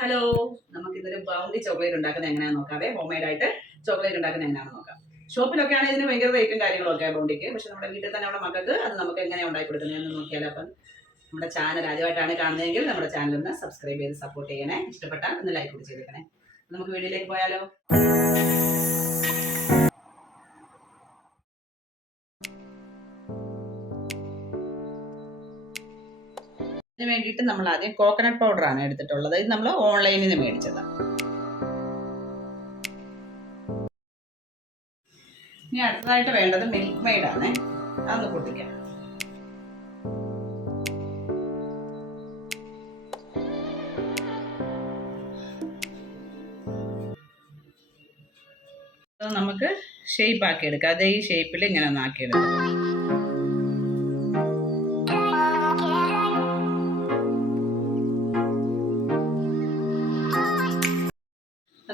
Hello, നമുക്കിതൊരു bounty chocolate ഉണ്ടാക്കുന്നത് എങ്ങനെയാണെന്ന് നോക്കാവേ. ഹോം മെയ്ഡ് ആയിട്ട് ചോക്ലേറ്റ് ഉണ്ടാക്കുന്നത് എങ്ങനെയാണെന്ന് നോക്കാം. ഷോപ്പിലൊക്കെ ആണെങ്കിൽ ഇതിന് ഭയങ്കര റേറ്റും കാര്യങ്ങളൊക്കെ ബൗണ്ടിക്ക്. പക്ഷെ നമ്മുടെ വീട്ടിൽ തന്നെ നമ്മുടെ മക്കൾക്ക് അത് നമുക്ക് എങ്ങനെ ഉണ്ടാക്കി കൊടുക്കുന്നതെന്ന് നോക്കിയാൽ. അപ്പം നമ്മുടെ ചാനൽ ആദ്യമായിട്ടാണ് കാണുന്നതെങ്കിൽ നമ്മുടെ ചാനൽ ഒന്ന് സബ്സ്ക്രൈബ് ചെയ്ത് സപ്പോർട്ട് ചെയ്യണേ. ഇഷ്ടപ്പെട്ടാൽ ഒന്ന് ലൈക്ക് കൂടി ചെയ്തേക്കണേ. നമുക്ക് വീഡിയോയിലേക്ക് പോയാലോ. ഇതിന് വേണ്ടിയിട്ട് നമ്മൾ ആദ്യം കോക്കനട്ട് പൗഡറാണ് എടുത്തിട്ടുള്ളത്. ഇത് നമ്മൾ ഓൺലൈനിൽ നിന്ന് മേടിച്ചതാണ്. ഇനി അടുത്തതായിട്ട് വേണ്ടത് മിൽക്ക് മെയ്ഡാണ്. അതൊന്ന് പൊട്ടിക്കാം. നമുക്ക് ഷേപ്പ് ആക്കി എടുക്കാം. അതേ ഈ ഷേപ്പിൽ ഇങ്ങനെ ഒന്ന് ആക്കിയെടുക്കാം.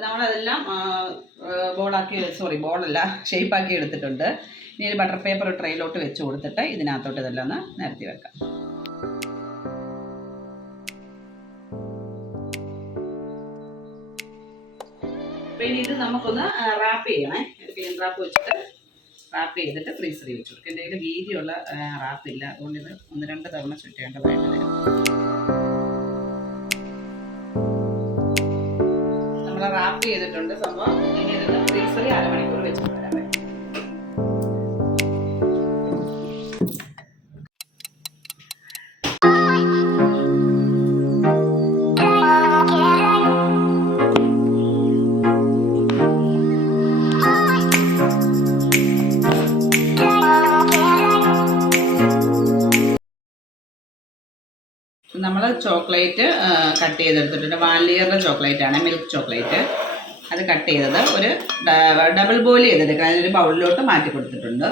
നമ്മളതെല്ലാം ബോളല്ല ഷേപ്പാക്കി എടുത്തിട്ടുണ്ട്. ഇനി ഒരു ബട്ടർ പേപ്പർ ട്രെയിലോട്ട് വെച്ച് കൊടുത്തിട്ട് ഇതിനകത്തോട്ട് ഇതെല്ലാം ഒന്ന് നിരത്തി വെക്കാം. പിന്നെ ഇത് നമുക്കൊന്ന് റാപ്പ് ചെയ്യണേ. ക്ലീൻ റാപ്പ് വെച്ചിട്ട് റാപ്പ് ചെയ്തിട്ട് ഫ്രീസറിൽ വെച്ച് കൊടുക്കും. എൻ്റെ കയ്യിൽ വീതിയുള്ള റാപ്പില്ല, അതുകൊണ്ട് ഇത് 1-2 തവണ ചുറ്റേണ്ടതായിട്ട് വരും. നമ്മൾ റാപ്പ് ചെയ്തിട്ടുണ്ട് സംഭവം. ഇനി ഇതിന് ഫ്രീസറിൽ 1/2 മണിക്കൂർ വെച്ചിട്ട് വരാം. നമ്മൾ ചോക്ലേറ്റ് കട്ട് ചെയ്തെടുത്തിട്ടുണ്ട്. വാനിലയുടെ ചോക്ലേറ്റ് ആണ്, മിൽക്ക് ചോക്ലേറ്റ്. അത് കട്ട് ചെയ്തത് ഒരു ഡബിൾ ബോയിൽ ചെയ്തെടുക്കുക. അതിനൊരു ബൗളിലോട്ട് മാറ്റി കൊടുത്തിട്ടുണ്ട്.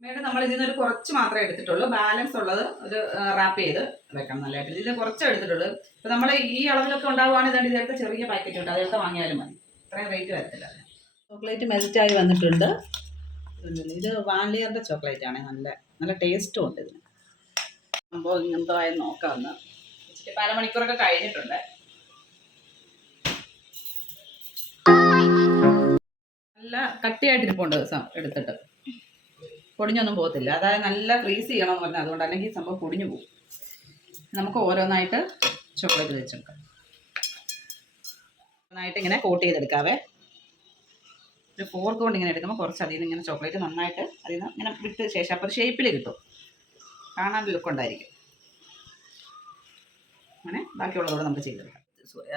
പിന്നീട് നമ്മൾ ഇതിൽ നിന്നൊരു കുറച്ച് മാത്രമേ എടുത്തിട്ടുള്ളൂ. ബാലൻസ് ഉള്ളത് ഒരു റാപ്പ് ചെയ്ത് വെക്കണം നല്ലതായിട്ട്. ഇതിൽ കുറച്ച് എടുത്തിട്ടുള്ളൂ. ഇപ്പം നമ്മൾ ഈ അളവിലൊക്കെ ഉണ്ടാവുകയാണെങ്കിൽ ഇതിലൊക്കെ ചെറിയ പാക്കറ്റ് ഉണ്ട്, അതൊക്കെ വാങ്ങിയാലും മതി. ഇത്രയും റേറ്റ് വരത്തില്ല. ചോക്ലേറ്റ് മെൽറ്റായി വന്നിട്ടുണ്ട്. ഇത് വാനിലയുടെ ചോക്ലേറ്റ് ആണ്. നല്ല ടേസ്റ്റും ഉണ്ട് ഇതിന്. അപ്പോൾ ഇങ്ങനത്തെ ആയി നോക്കാമെന്ന് വെച്ചിട്ട് 1/2 മണിക്കൂറൊക്കെ കഴിഞ്ഞിട്ടുണ്ട്. നല്ല കട്ടിയായിട്ടിരിപ്പുണ്ട് എടുത്തിട്ട്. പൊടിഞ്ഞൊന്നും പോകത്തില്ല. അതായത് നല്ല ഫ്രീസ് ചെയ്യണമെന്ന് പറഞ്ഞാൽ അതുകൊണ്ട്, അല്ലെങ്കിൽ സംഭവം പൊടിഞ്ഞു പോകും. നമുക്ക് ഓരോന്നായിട്ട് ചോക്ലേറ്റ് വെച്ചെടുക്കാം. ഓരോന്നായിട്ട് ഇങ്ങനെ കോട്ട് ചെയ്തെടുക്കാവേ. ഒരു ഫോർക്ക് കൊണ്ട് ഇങ്ങനെ എടുക്കുമ്പോൾ കുറച്ച് അതിൽ നിന്ന് ഇങ്ങനെ ചോക്ലേറ്റ് നന്നായിട്ട് അതിൽ നിന്ന് ഇങ്ങനെ വിട്ട ശേഷം അപ്പോൾ ഷേപ്പിൽ കിട്ടും, കാണാൻ ലുക്കുണ്ടായിരിക്കും. അങ്ങനെ ബാക്കിയുള്ളതോടെ നമുക്ക് ചെയ്തെടുക്കാം.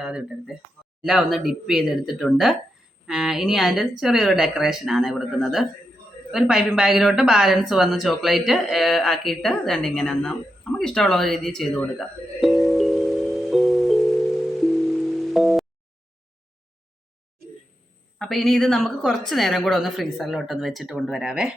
അത് ഇട്ടെടുത്ത് എല്ലാം ഒന്ന് ഡിപ്പ് ചെയ്തെടുത്തിട്ടുണ്ട്. ഇനി അതിൻ്റെ ചെറിയൊരു ഡെക്കറേഷനാണ് കൊടുക്കുന്നത്. ഒരു പൈപ്പിംഗ് ബാഗിലോട്ട് ബാലൻസ് വന്ന ചോക്ലേറ്റ് ആക്കിയിട്ട് ഇതുകൊണ്ട് ഇങ്ങനെ ഒന്ന് നമുക്ക് ഇഷ്ടമുള്ള രീതിയിൽ ചെയ്ത് കൊടുക്കാം. അപ്പോൾ ഇനി ഇത് നമുക്ക് കുറച്ച് നേരം കൂടെ ഒന്ന് ഫ്രീസറിലോട്ടൊന്ന് വെച്ചിട്ട് കൊണ്ടുവരാവേ.